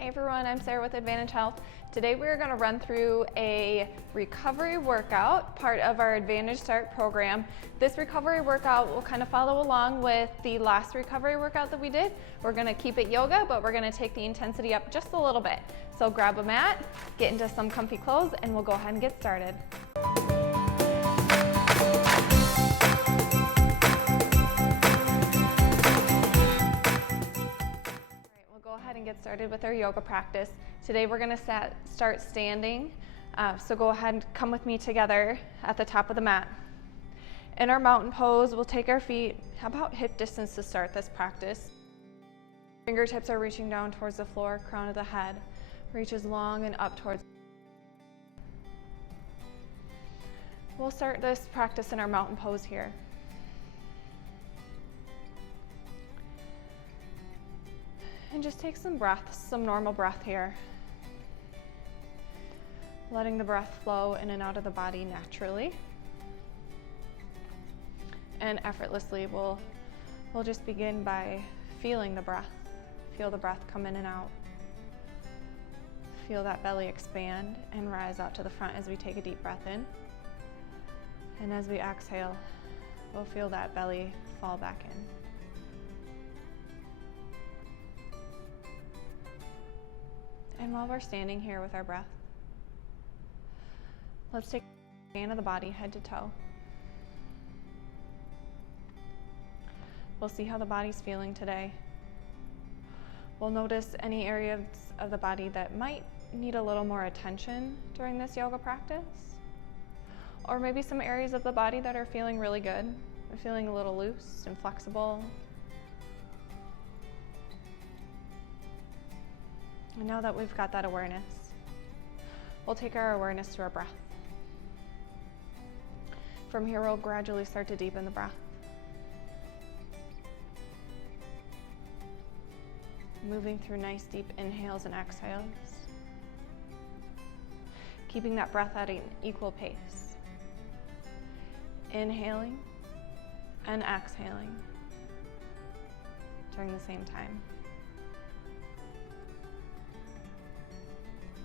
Hey everyone, I'm Sarah with Advantage Health. Today we're going to run through a recovery workout, part of our Advantage Start program. This recovery workout will kind of follow along with the last recovery workout that we did. We're going to keep it yoga, but we're going to take the intensity up just a little bit. So grab a mat, get into some comfy clothes, and we'll go ahead and get started. Go ahead and get started with our yoga practice. Today we're going to start standing, so go ahead and come with me together at the top of the mat. In our mountain pose, we'll take our feet about hip distance to start this practice. Fingertips are reaching down towards the floor, crown of the head reaches long and up towards. We'll start this practice in our mountain pose here. And just take some breaths, some normal breath here. Letting the breath flow in and out of the body naturally. And effortlessly, we'll just begin by feeling the breath. Feel the breath come in and out. Feel that belly expand and rise out to the front as we take a deep breath in. And as we exhale, we'll feel that belly fall back in. And while we're standing here with our breath, let's take a scan of the body head to toe. We'll see how the body's feeling today. We'll notice any areas of the body that might need a little more attention during this yoga practice. Or maybe some areas of the body that are feeling really good. They're feeling a little loose and flexible. And now that we've got that awareness, we'll take our awareness to our breath. From here, we'll gradually start to deepen the breath. Moving through nice deep inhales and exhales. Keeping that breath at an equal pace. Inhaling and exhaling during the same time.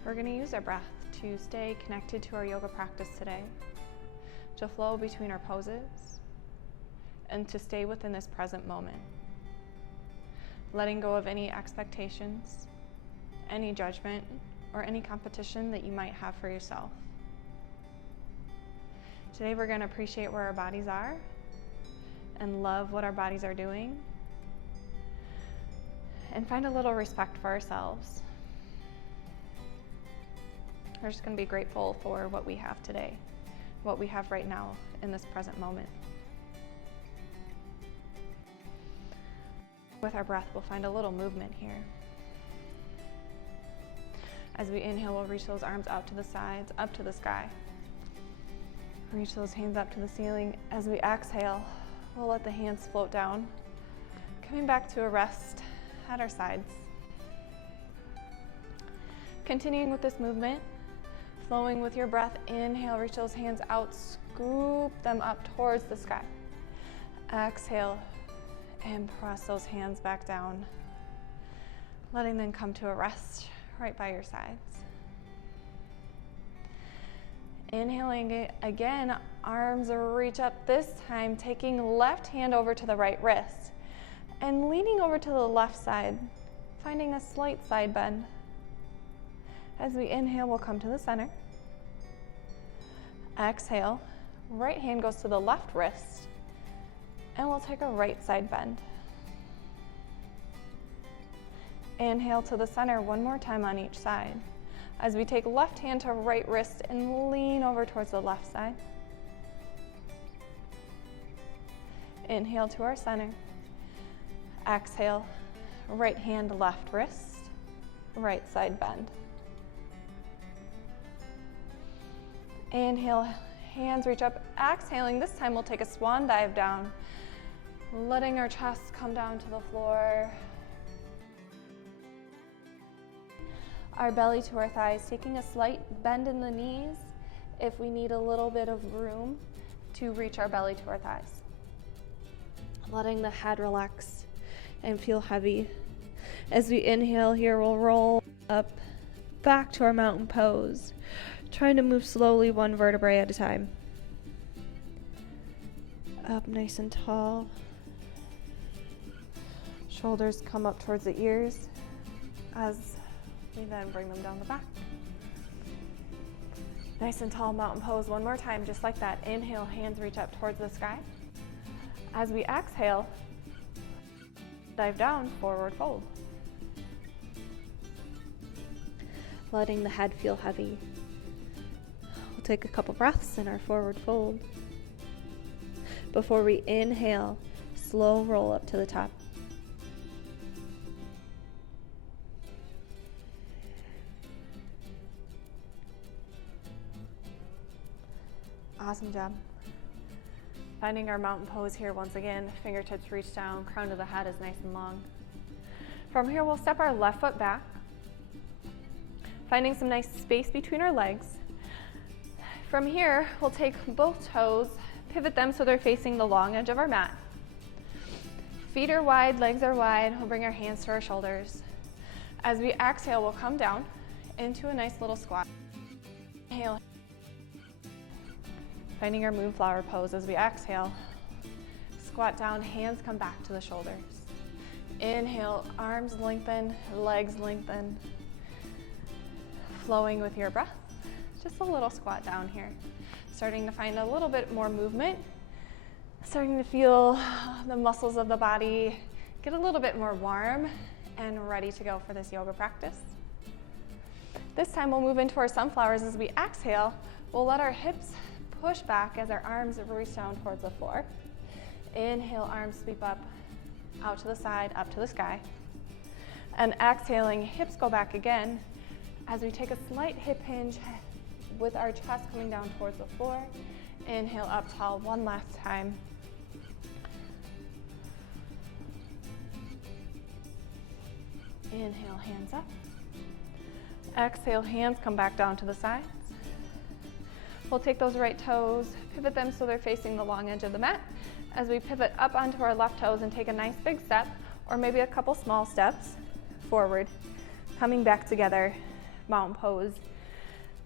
We're going to use our breath to stay connected to our yoga practice today, to flow between our poses, and to stay within this present moment. Letting go of any expectations, any judgment, or any competition that you might have for yourself. Today we're going to appreciate where our bodies are and love what our bodies are doing, and find a little respect for ourselves. We're just going to be grateful for what we have today, what we have right now in this present moment. With our breath, we'll find a little movement here. As we inhale, we'll reach those arms out to the sides, up to the sky. Reach those hands up to the ceiling. As we exhale, we'll let the hands float down, coming back to a rest at our sides. Continuing with this movement, flowing with your breath, inhale, reach those hands out, scoop them up towards the sky. Exhale, and press those hands back down, letting them come to a rest right by your sides. Inhaling again, arms reach up, this time taking left hand over to the right wrist and leaning over to the left side, finding a slight side bend. As we inhale, we'll come to the center. Exhale, right hand goes to the left wrist, and we'll take a right side bend. Inhale to the center one more time on each side. As we take left hand to right wrist and lean over towards the left side. Inhale to our center. Exhale, right hand, left wrist, right side bend. Inhale, hands reach up. Exhaling, this time we'll take a swan dive down, letting our chest come down to the floor. Our belly to our thighs, taking a slight bend in the knees if we need a little bit of room to reach our belly to our thighs. Letting the head relax and feel heavy As we inhale here, we'll roll up back to our mountain pose, trying to move slowly one vertebrae at a time. Up nice and tall. Shoulders come up towards the ears as we then bring them down the back. Nice and tall mountain pose one more time, just like that. Inhale, hands reach up towards the sky. As we exhale, dive down, forward fold. Letting the head feel heavy. We'll take a couple breaths in our forward fold. Before we inhale, slow roll up to the top. Awesome job. Finding our mountain pose here once again, fingertips reach down, crown of the head is nice and long. From here, we'll step our left foot back, finding some nice space between our legs. From here, we'll take both toes, pivot them so they're facing the long edge of our mat. Feet are wide, legs are wide. We'll bring our hands to our shoulders. As we exhale, we'll come down into a nice little squat. Inhale. Finding our moonflower pose as we exhale. Squat down, hands come back to the shoulders. Inhale, arms lengthen, legs lengthen. Flowing with your breath. Just a little squat down here. Starting to find a little bit more movement. Starting to feel the muscles of the body get a little bit more warm and ready to go for this yoga practice. This time we'll move into our sunflowers. As we exhale, we'll let our hips push back as our arms reach down towards the floor. Inhale, arms sweep up, out to the side, up to the sky. And exhaling, hips go back again as we take a slight hip hinge with our chest coming down towards the floor. Inhale, up tall one last time. Inhale, hands up. Exhale, hands come back down to the sides. We'll take those right toes, pivot them so they're facing the long edge of the mat. As we pivot up onto our left toes and take a nice big step, or maybe a couple small steps forward, coming back together, mountain pose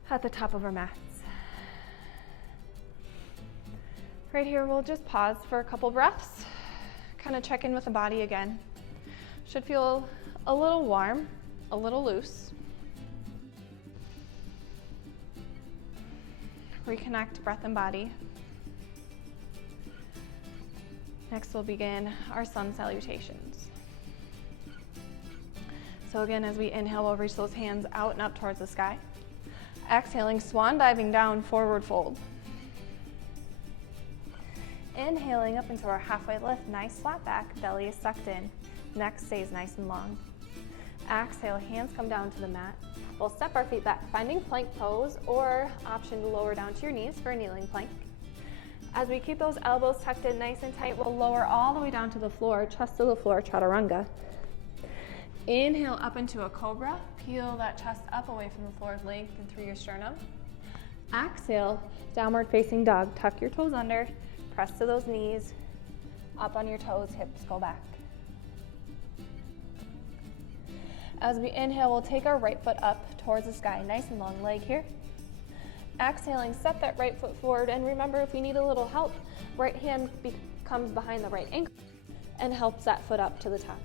at the top of our mats. Right here, we'll just pause for a couple breaths, kind of check in with the body again. Should feel a little warm, a little loose. Reconnect breath and body. Next, we'll begin our sun salutations. So again, as we inhale, we'll reach those hands out and up towards the sky. Exhaling, swan diving down, forward fold. Inhaling up into our halfway lift, nice flat back, belly is sucked in, neck stays nice and long. Exhale, hands come down to the mat. We'll step our feet back, finding plank pose or option to lower down to your knees for a kneeling plank. As we keep those elbows tucked in nice and tight, we'll lower all the way down to the floor, chest to the floor, chaturanga. Inhale up into a cobra, peel that chest up away from the floor, lengthen through your sternum. Exhale, downward facing dog, tuck your toes under, press to those knees, up on your toes, hips go back. As we inhale, we'll take our right foot up towards the sky, nice and long leg here. Exhaling, step that right foot forward, and remember, if you need a little help, right hand comes behind the right ankle and helps that foot up to the top.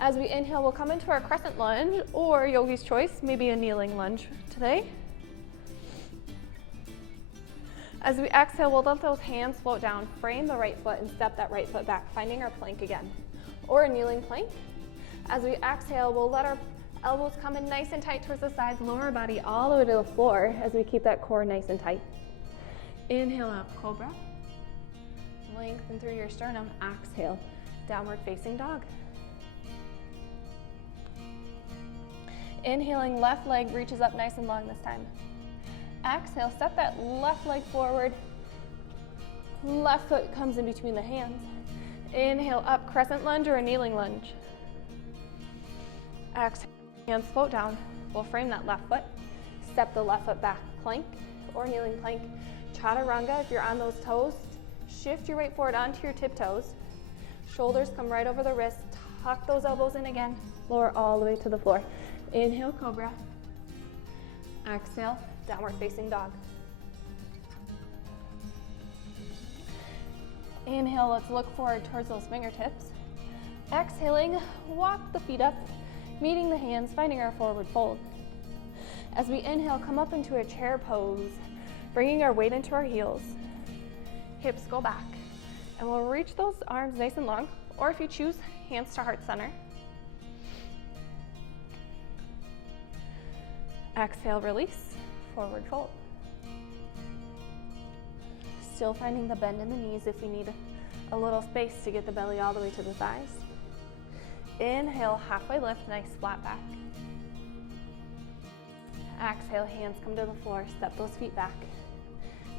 As we inhale, we'll come into our crescent lunge, or yogi's choice, maybe a kneeling lunge today. As we exhale, we'll let those hands float down, frame the right foot, and step that right foot back, finding our plank again, or a kneeling plank. As we exhale, we'll let our elbows come in nice and tight towards the sides, lower body all the way to the floor as we keep that core nice and tight. Inhale up, cobra. Lengthen through your sternum. Exhale, downward facing dog. Inhaling, left leg reaches up nice and long this time. Exhale, step that left leg forward. Left foot comes in between the hands. Inhale up, crescent lunge or a kneeling lunge. Exhale, hands float down. We'll frame that left foot. Step the left foot back, plank or kneeling plank. Chaturanga, if you're on those toes, shift your weight forward onto your tiptoes. Shoulders come right over the wrist, Tuck those elbows in again. Lower all the way to the floor. Inhale, cobra. Exhale, downward facing dog. Inhale, let's look forward towards those fingertips. Exhaling, walk the feet up, meeting the hands, finding our forward fold. As we inhale, come up into a chair pose, bringing our weight into our heels. Hips go back. And we'll reach those arms nice and long, or if you choose, hands to heart center. Exhale, release, forward fold. Still finding the bend in the knees if we need a little space to get the belly all the way to the thighs. Inhale, halfway lift, nice flat back. Exhale, hands come to the floor, step those feet back.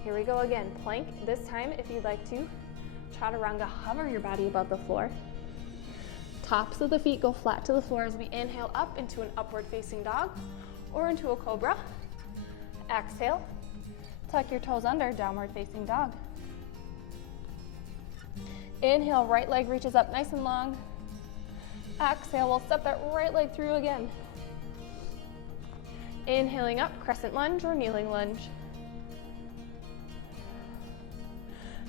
Here we go again, plank. This time, if you'd like to, chaturanga, hover your body above the floor. Tops of the feet go flat to the floor as we inhale up into an upward facing dog or into a cobra. Exhale, tuck your toes under, downward facing dog. Inhale, right leg reaches up nice and long. Exhale, we'll step that right leg through again. Inhaling up, crescent lunge or kneeling lunge.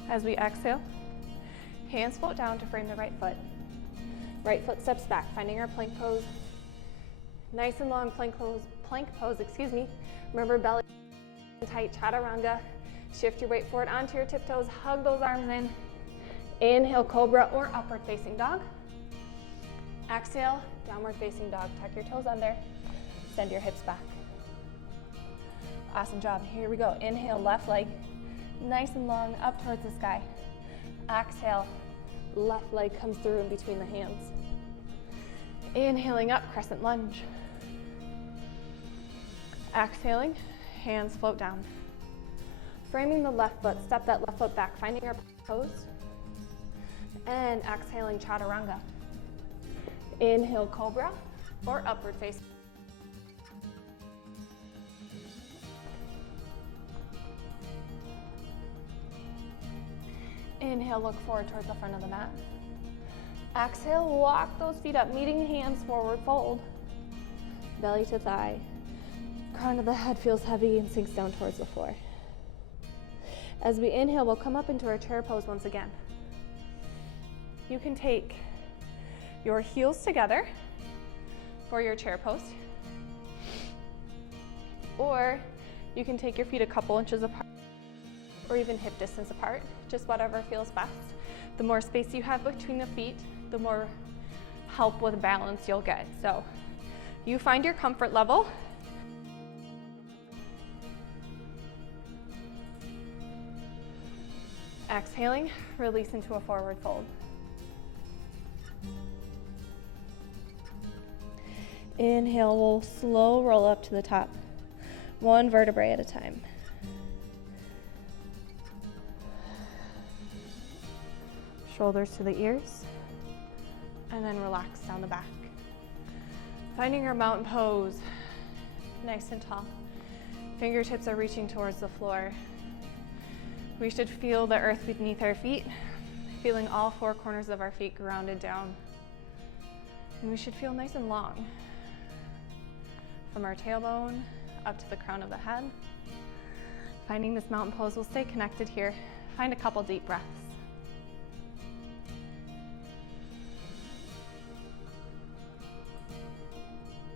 As we exhale, hands float down to frame the right foot. Right foot steps back, finding our plank pose. Nice and long plank pose, Remember, belly tight, chaturanga. Shift your weight forward onto your tiptoes, hug those arms in. Inhale, cobra or upward facing dog. Exhale, downward facing dog. Tuck your toes under, send your hips back. Awesome job. Here we go. Inhale, left leg, nice and long, up towards the sky. Exhale, left leg comes through in between the hands. Inhaling up, crescent lunge. Exhaling, hands float down. Framing the left foot, step that left foot back, finding our pose. And exhaling, chaturanga. Inhale, cobra or upward face. Inhale, look forward towards the front of the mat. Exhale, walk those feet up, meeting hands, forward fold. Belly to thigh. Crown of the head feels heavy and sinks down towards the floor. As we inhale, we'll come up into our chair pose once again. You can take your heels together for your chair pose, or you can take your feet a couple inches apart or even hip distance apart, just whatever feels best. The more space you have between the feet, the more help with balance you'll get. So you find your comfort level. Exhaling, release into a forward fold. Inhale, we'll slow roll up to the top, one vertebrae at a time. Shoulders to the ears, and then relax down the back. Finding our mountain pose, nice and tall. Fingertips are reaching towards the floor. We should feel the earth beneath our feet, feeling all four corners of our feet grounded down. And we should feel nice and long, from our tailbone up to the crown of the head. Finding this mountain pose, we'll stay connected here. Find a couple deep breaths.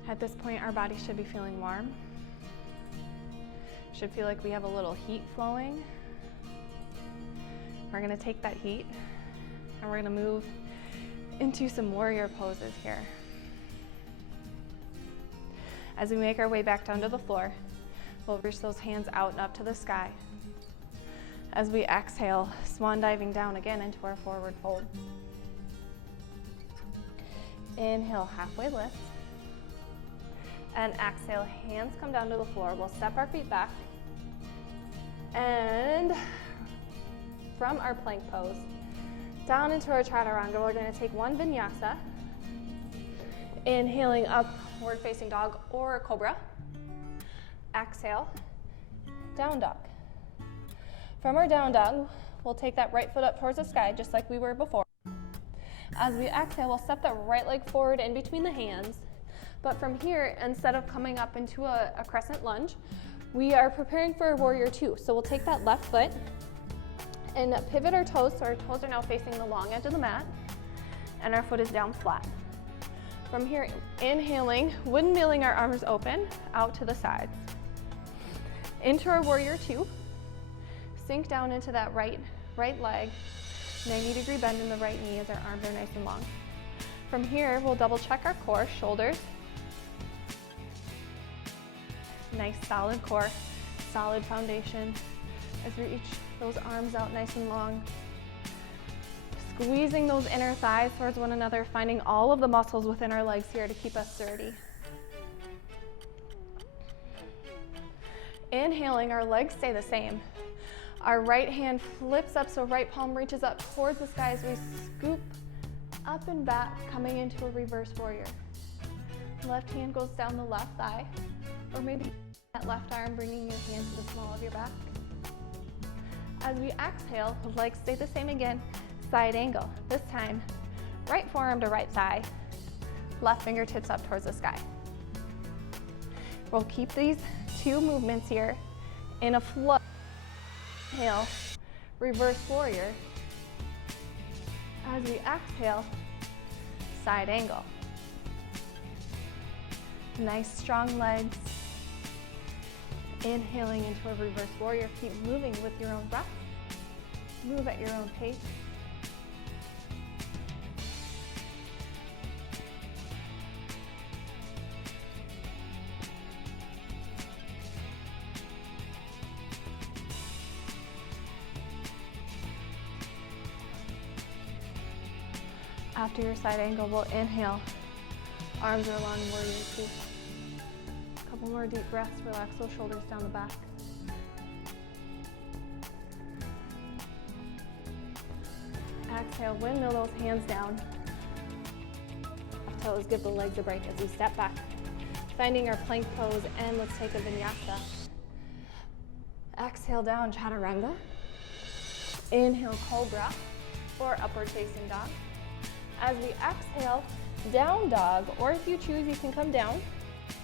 At this point, our body should be feeling warm. Should feel like we have a little heat flowing. We're gonna take that heat and we're gonna move into some warrior poses here. As we make our way back down to the floor, we'll reach those hands out and up to the sky. As we exhale, swan diving down again into our forward fold. Inhale, halfway lift. And exhale, hands come down to the floor. We'll step our feet back. And from our plank pose, down into our chaturanga, we're gonna take one vinyasa. Inhaling upward facing dog or cobra. Exhale, down dog. From our down dog, we'll take that right foot up towards the sky, just like we were before. As we exhale, we'll step the right leg forward in between the hands. But from here, instead of coming up into a crescent lunge, we are preparing for a warrior two. So we'll take that left foot and pivot our toes, so our toes are now facing the long edge of the mat, and our foot is down flat. From here, inhaling, windmilling our arms open out to the sides. Into our warrior two, sink down into that right leg, 90-degree bend in the right knee as our arms are nice and long. From here, we'll double check our core, shoulders. Nice solid core, solid foundation. As we reach those arms out nice and long. Squeezing those inner thighs towards one another, finding all of the muscles within our legs here to keep us sturdy. Inhaling, our legs stay the same. Our right hand flips up, so right palm reaches up towards the sky as we scoop up and back, coming into a reverse warrior. Left hand goes down the left thigh, or maybe that left arm bringing your hand to the small of your back. As we exhale, the legs stay the same again, side angle. This time, right forearm to right thigh, left fingertips up towards the sky. We'll keep these two movements here in a flow. Inhale, reverse warrior. As we exhale, side angle. Nice strong legs. Inhaling into a reverse warrior. Keep moving with your own breath. Move at your own pace. After your side angle, we'll inhale. Arms are along, warrior two. A couple more deep breaths, relax those shoulders down the back. Exhale, windmill those hands down. Toes, give the legs a break as we step back. Finding our plank pose, and let's take a vinyasa. Exhale down, chaturanga. Inhale, cobra, or upward facing dog. As we exhale, down dog, or if you choose, you can come down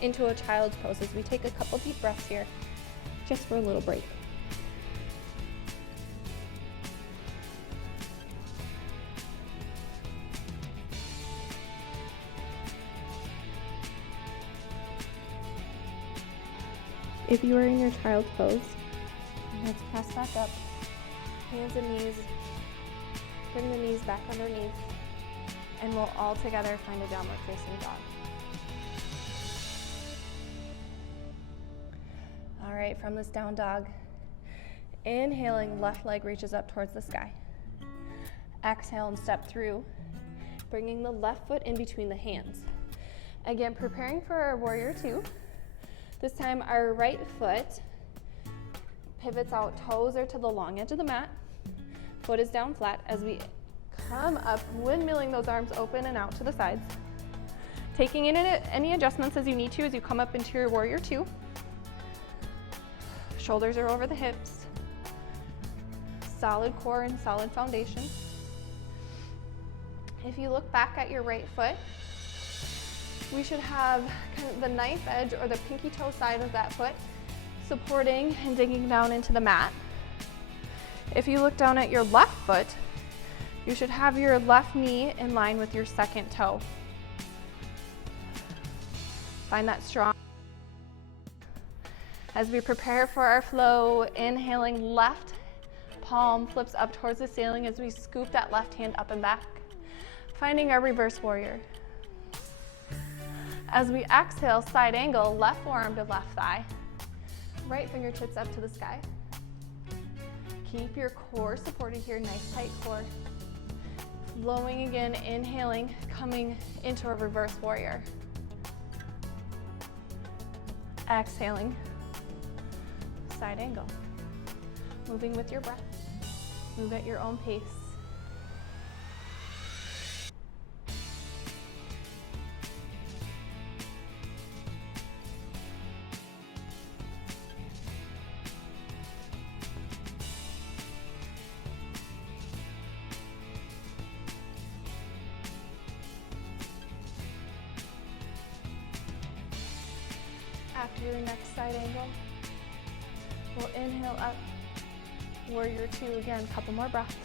into a child's pose as we take a couple deep breaths here, just for a little break. If you are in your child's pose, let's press back up, hands and knees, bring the knees back underneath, and we'll all together find a downward facing dog. All right, from this down dog, inhaling, left leg reaches up towards the sky. Exhale and step through, bringing the left foot in between the hands. Again, preparing for our warrior two. This time our right foot pivots out, toes are to the long edge of the mat, foot is down flat as we come up, windmilling those arms open and out to the sides. Taking in any adjustments as you need to as you come up into your warrior two. Shoulders are over the hips. Solid core and solid foundation. If you look back at your right foot, we should have kind of the knife edge or the pinky toe side of that foot supporting and digging down into the mat. If you look down at your left foot, you should have your left knee in line with your second toe. Find that strong. As we prepare for our flow, inhaling, left palm flips up towards the ceiling as we scoop that left hand up and back. Finding our reverse warrior. As we exhale, side angle, left forearm to left thigh. Right fingertips up to the sky. Keep your core supported here, nice tight core. Flowing again, inhaling, coming into a reverse warrior. Exhaling, side angle. Moving with your breath. Move at your own pace. After your next side angle, we'll inhale up, warrior two again, couple more breaths.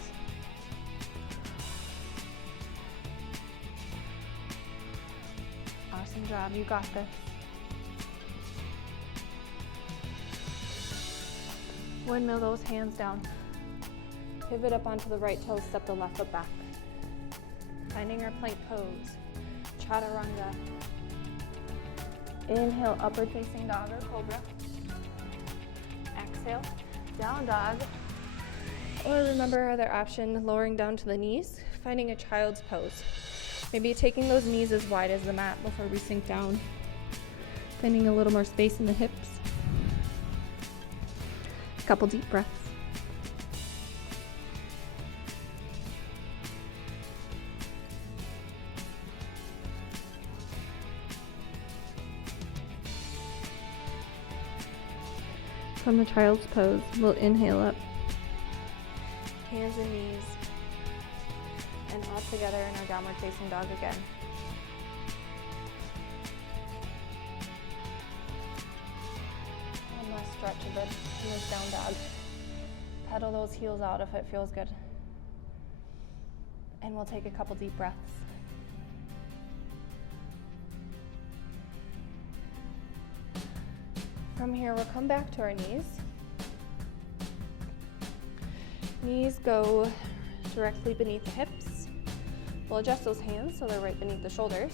Awesome job, you got this. Windmill those hands down. Pivot up onto the right toe, step the left foot back. Finding our plank pose, chaturanga. Inhale, upward facing dog or cobra. Exhale, down dog. Or remember our other option, lowering down to the knees, finding a child's pose. Maybe taking those knees as wide as the mat before we sink down. Finding a little more space in the hips. A couple deep breaths. From the child's pose, we'll inhale up, hands and knees, and all together in our downward facing dog again. One last stretch of it in this down dog. Pedal those heels out if it feels good. And we'll take a couple deep breaths. From here, we'll come back to our knees. Knees go directly beneath the hips. We'll adjust those hands so they're right beneath the shoulders.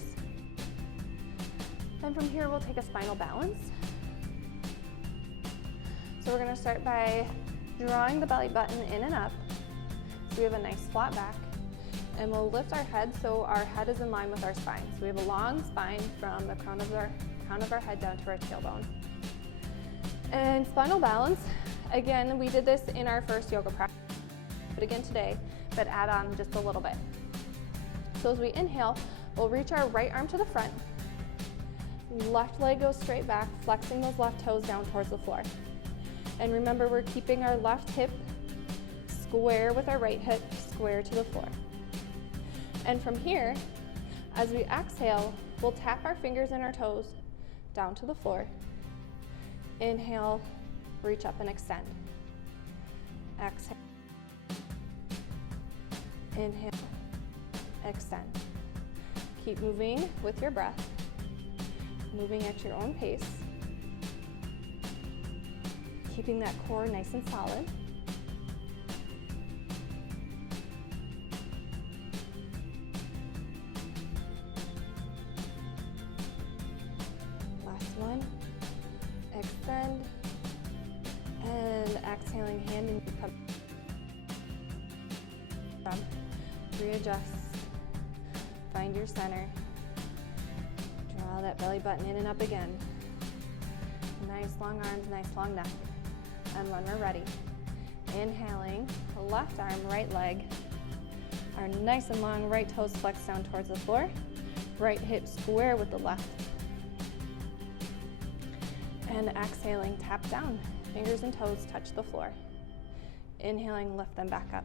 And from here, we'll take a spinal balance. So we're gonna start by drawing the belly button in and up. So we have a nice flat back. And we'll lift our head so our head is in line with our spine. So we have a long spine from the crown of our head down to our tailbone. And spinal balance, again, we did this in our first yoga practice, but again today, but add on just a little bit. So as we inhale, we'll reach our right arm to the front, left leg goes straight back, flexing those left toes down towards the floor. And remember, we're keeping our left hip square with our right hip square to the floor. And from here, as we exhale, we'll tap our fingers and our toes down to the floor. Inhale, reach up and extend. Exhale. Inhale, extend. Keep moving with your breath, moving at your own pace. Keeping that core nice and solid. Last one. Extend, and exhaling, hand and knee come. Readjust, find your center. Draw that belly button in and up again. Nice long arms, nice long neck. And when we're ready, inhaling, left arm, right leg. Our nice and long right toes flexed down towards the floor. Right hip square with the left. And exhaling, tap down. Fingers and toes touch the floor. Inhaling, lift them back up.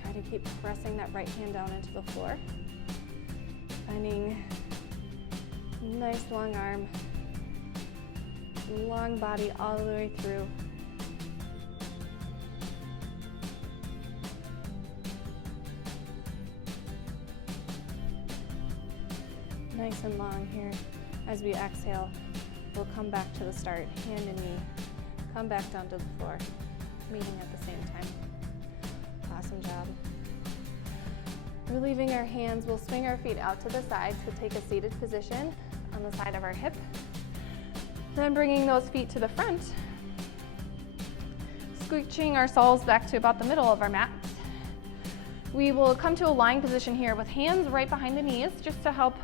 Try to keep pressing that right hand down into the floor. Finding nice long arm. Long body all the way through. Nice and long here. As we exhale, we'll come back to the start, hand and knee. Come back down to the floor, meeting at the same time. Awesome job. Relieving our hands, we'll swing our feet out to the side to take a seated position on the side of our hip. Then bringing those feet to the front, scooching our soles back to about the middle of our mat. We will come to a lying position here with hands right behind the knees just to help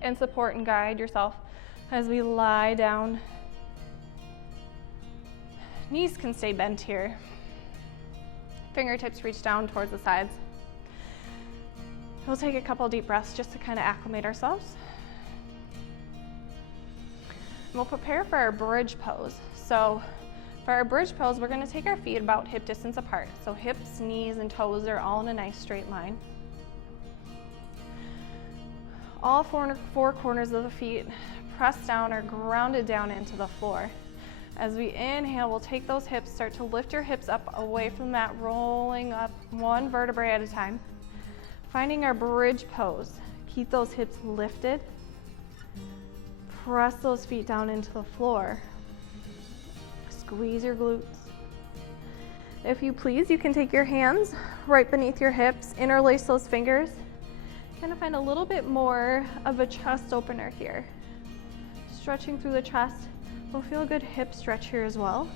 and support and guide yourself as we lie down. Knees can stay bent here. Fingertips reach down towards the sides. We'll take a couple deep breaths just to kind of acclimate ourselves. We'll prepare for our bridge pose. So For our bridge pose, we're gonna take our feet about hip distance apart. So hips, knees, and toes are all in a nice straight line. All four corners of the feet pressed down or grounded down into the floor. As we inhale, we'll take those hips, start to lift your hips up away from the mat, rolling up one vertebrae at a time. Finding our bridge pose. Keep those hips lifted. Press those feet down into the floor. Squeeze your glutes. If you please, you can take your hands right beneath your hips, interlace those fingers. Kind of find a little bit more of a chest opener here. Stretching through the chest. We'll feel a good hip stretch here as well.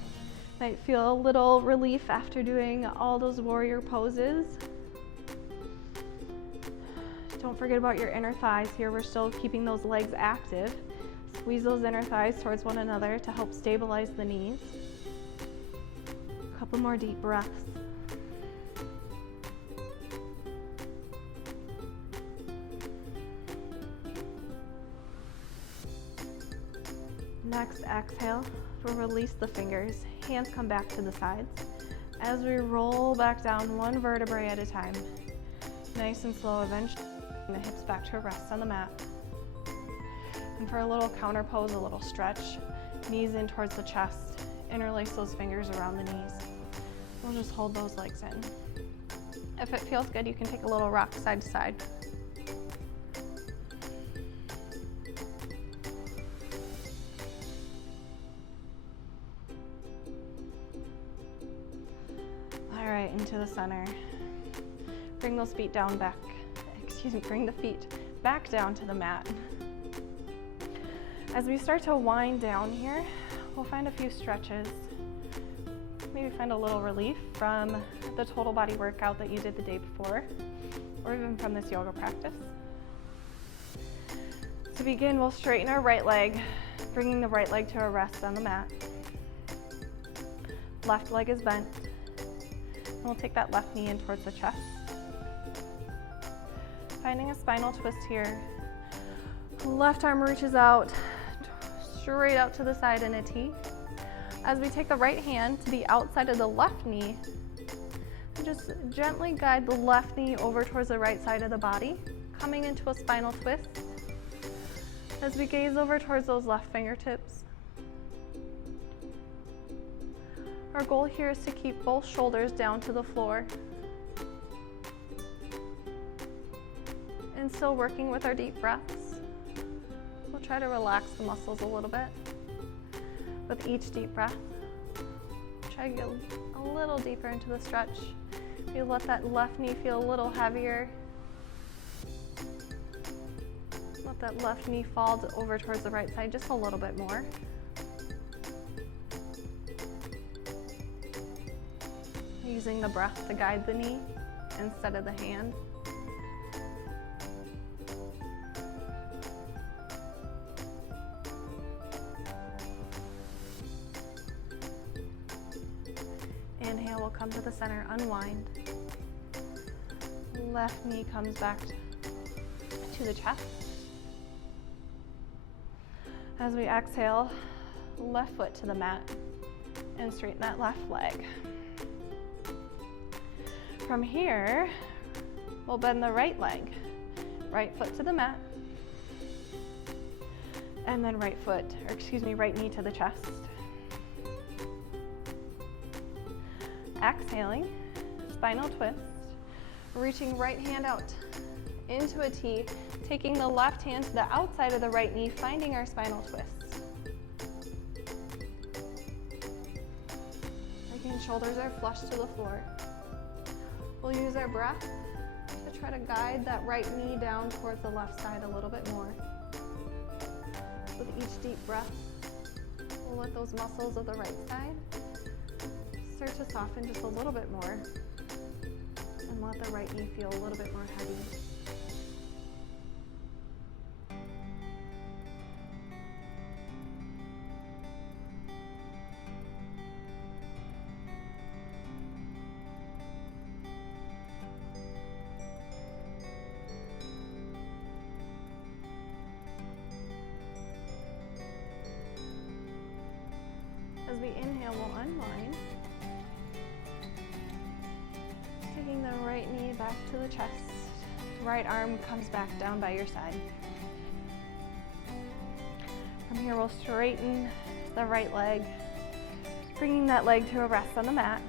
Might feel a little relief after doing all those warrior poses. Don't forget about your inner thighs here. We're still keeping those legs active. Squeeze those inner thighs towards one another to help stabilize the knees. A couple more deep breaths. Next, exhale. We'll release the fingers. Hands come back to the sides. As we roll back down one vertebrae at a time. Nice and slow, eventually the hips back to a rest on the mat. And for a little counter pose, a little stretch, knees in towards the chest, interlace those fingers around the knees. We'll just hold those legs in. If it feels good, you can take a little rock side to side. All right, into the center. Bring those feet down back. Bring the feet back down to the mat. As we start to wind down here, we'll find a few stretches. Maybe find a little relief from the total body workout that you did the day before, or even from this yoga practice. To begin, we'll straighten our right leg, bringing the right leg to a rest on the mat. Left leg is bent. And we'll take that left knee in towards the chest. Finding a spinal twist here. Left arm reaches out, straight out to the side in a T. As we take the right hand to the outside of the left knee, and just gently guide the left knee over towards the right side of the body, coming into a spinal twist. As we gaze over towards those left fingertips. Our goal here is to keep both shoulders down to the floor. And still working with our deep breaths. We'll try to relax the muscles a little bit with each deep breath. Try to get a little deeper into the stretch. You let that left knee feel a little heavier. Let that left knee fall over towards the right side just a little bit more. Using the breath to guide the knee instead of the hand. Inhale, we'll come to the center, unwind. Left knee comes back to the chest. As we exhale, left foot to the mat and straighten that left leg. From here, we'll bend the right leg, right foot to the mat, and then right knee to the chest. Exhaling, spinal twist, reaching right hand out into a T, taking the left hand to the outside of the right knee, finding our spinal twist. Again, shoulders are flush to the floor. We'll use our breath to try to guide that right knee down towards the left side a little bit more. With each deep breath, we'll let those muscles of the right side start to soften just a little bit more, and let the right knee feel a little bit more heavy. As we inhale, we'll unwind. Taking the right knee back to the chest. Right arm comes back down by your side. From here, we'll straighten the right leg, bringing that leg to a rest on the mat.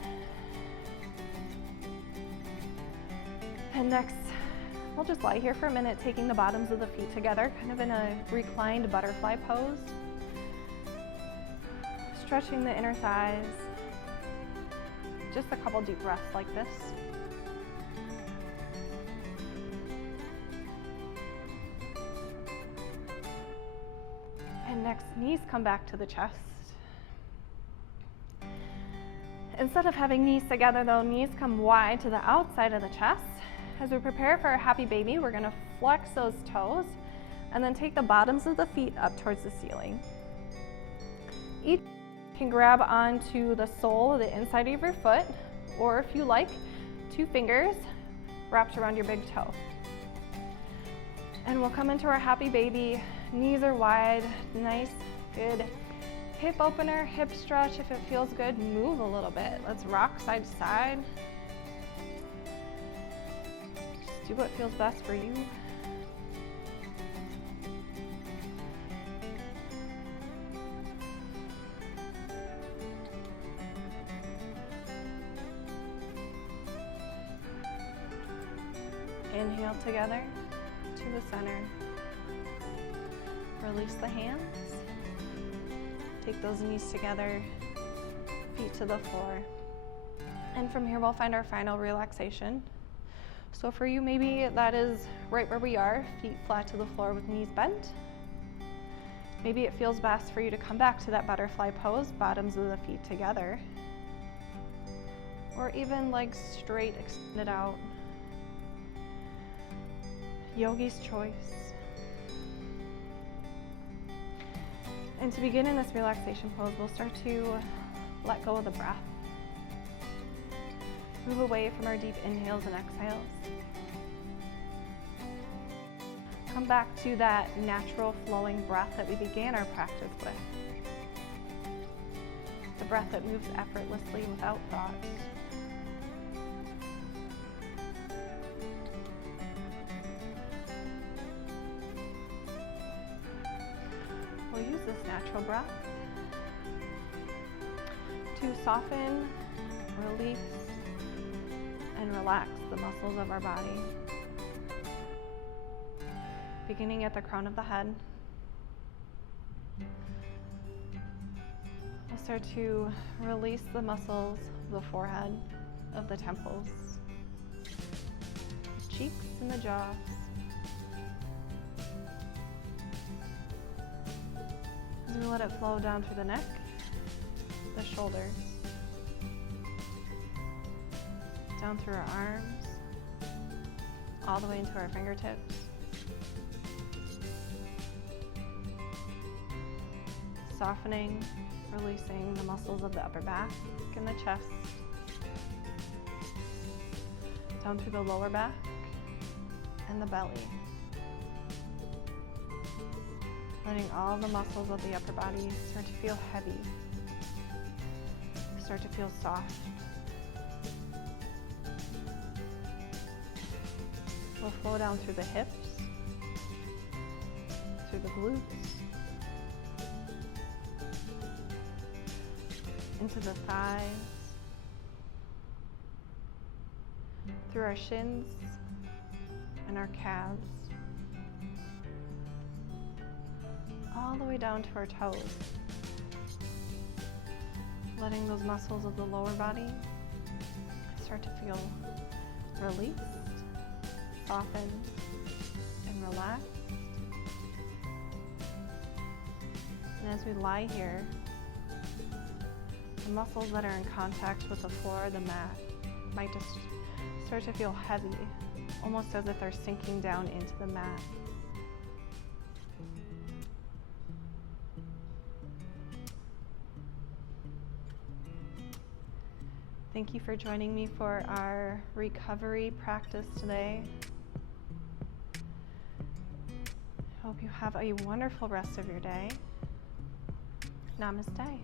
And next, we'll just lie here for a minute, taking the bottoms of the feet together, kind of in a reclined butterfly pose. Stretching the inner thighs. Just a couple deep breaths like this. And next, knees come back to the chest. Instead of having knees together though, knees come wide to the outside of the chest. As we prepare for our happy baby, we're gonna flex those toes and then take the bottoms of the feet up towards the ceiling. Each can grab onto the sole of the inside of your foot, or if you like, 2 fingers wrapped around your big toe. And we'll come into our happy baby. Knees are wide, nice, good. Hip opener, hip stretch. If it feels good, move a little bit. Let's rock side to side. Just do what feels best for you. Inhale together to the center. Release the hands. Take those knees together, feet to the floor. And from here, we'll find our final relaxation. So for you, maybe that is right where we are, feet flat to the floor with knees bent. Maybe it feels best for you to come back to that butterfly pose, bottoms of the feet together. Or even legs straight, extended out. Yogi's choice. And to begin in this relaxation pose, we'll start to let go of the breath. Move away from our deep inhales and exhales. Come back to that natural flowing breath that we began our practice with. The breath that moves effortlessly without thought. We'll use this natural breath to soften, release, and relax the muscles of our body. Beginning at the crown of the head. We'll start to release the muscles of the forehead, of the temples, the cheeks, and the jaws. As we let it flow down through the neck, the shoulders, down through our arms, all the way into our fingertips. Softening, releasing the muscles of the upper back and the chest, down through the lower back and the belly. Letting all the muscles of the upper body start to feel heavy, start to feel soft. We'll flow down through the hips, through the glutes, into the thighs, through our shins and our calves, all the way down to our toes. Letting those muscles of the lower body start to feel released, softened, and relaxed. And as we lie here, the muscles that are in contact with the floor of the mat might just start to feel heavy, almost as if they're sinking down into the mat. Thank you for joining me for our recovery practice today. I hope you have a wonderful rest of your day. Namaste.